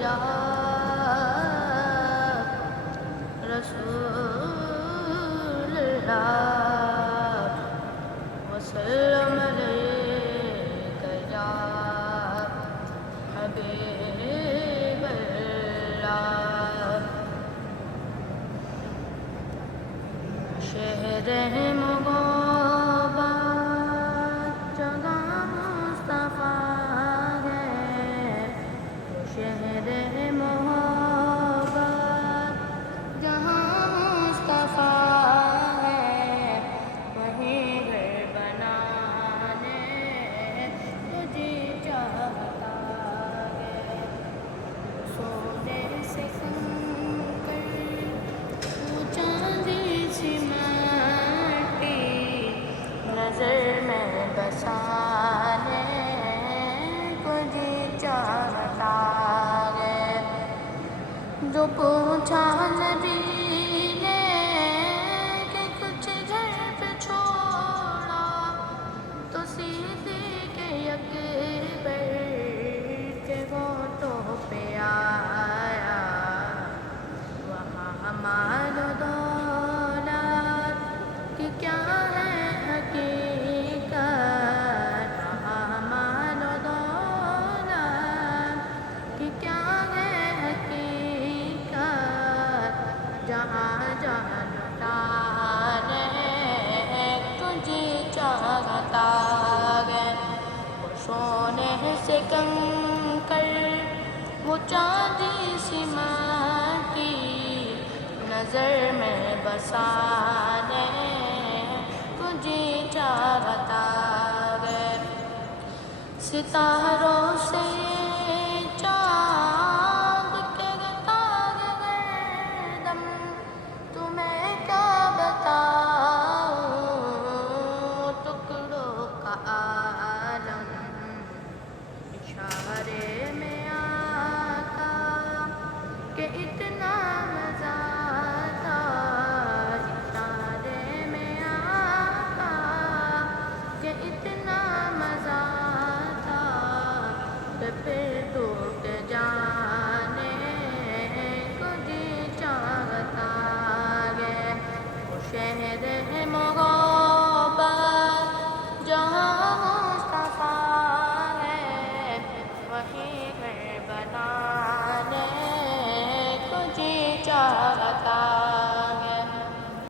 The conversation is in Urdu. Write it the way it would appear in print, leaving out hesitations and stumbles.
یا رسول اللہ وسلم علیک یا حبیب اللہ شہر محبت جگہ مصطفیٰ ہے شہر محبت جہاں مصطفیٰ ہے وہیں گھر بنانے کو جی چاہتا ہے سونے سے کنکر وہ چاندی سی مٹی نظر میں بسانے کو جی چاہتا ہے جو پوچھا نبی نے کہ کچھ گھر پہ چھوڑا تو سیدھی کے اکبر کے گھوٹوں پہ آیا وہاں مال و دولت کی کیا ہے حقیقت وہاں مال و دولت کی کیا ہے حقیقت جہاں جہاں لٹانے تجھے چاہتا ہے وہ سونے سے کنکر وہ چاندی سی مٹی نظر میں بسانے تجھے چاہتا ہے ستاروں سے چاند کے تارے گردم تمہیں کیا بتاؤں ٹکڑوں کا عالم اشارے میں آقا کہ اتنا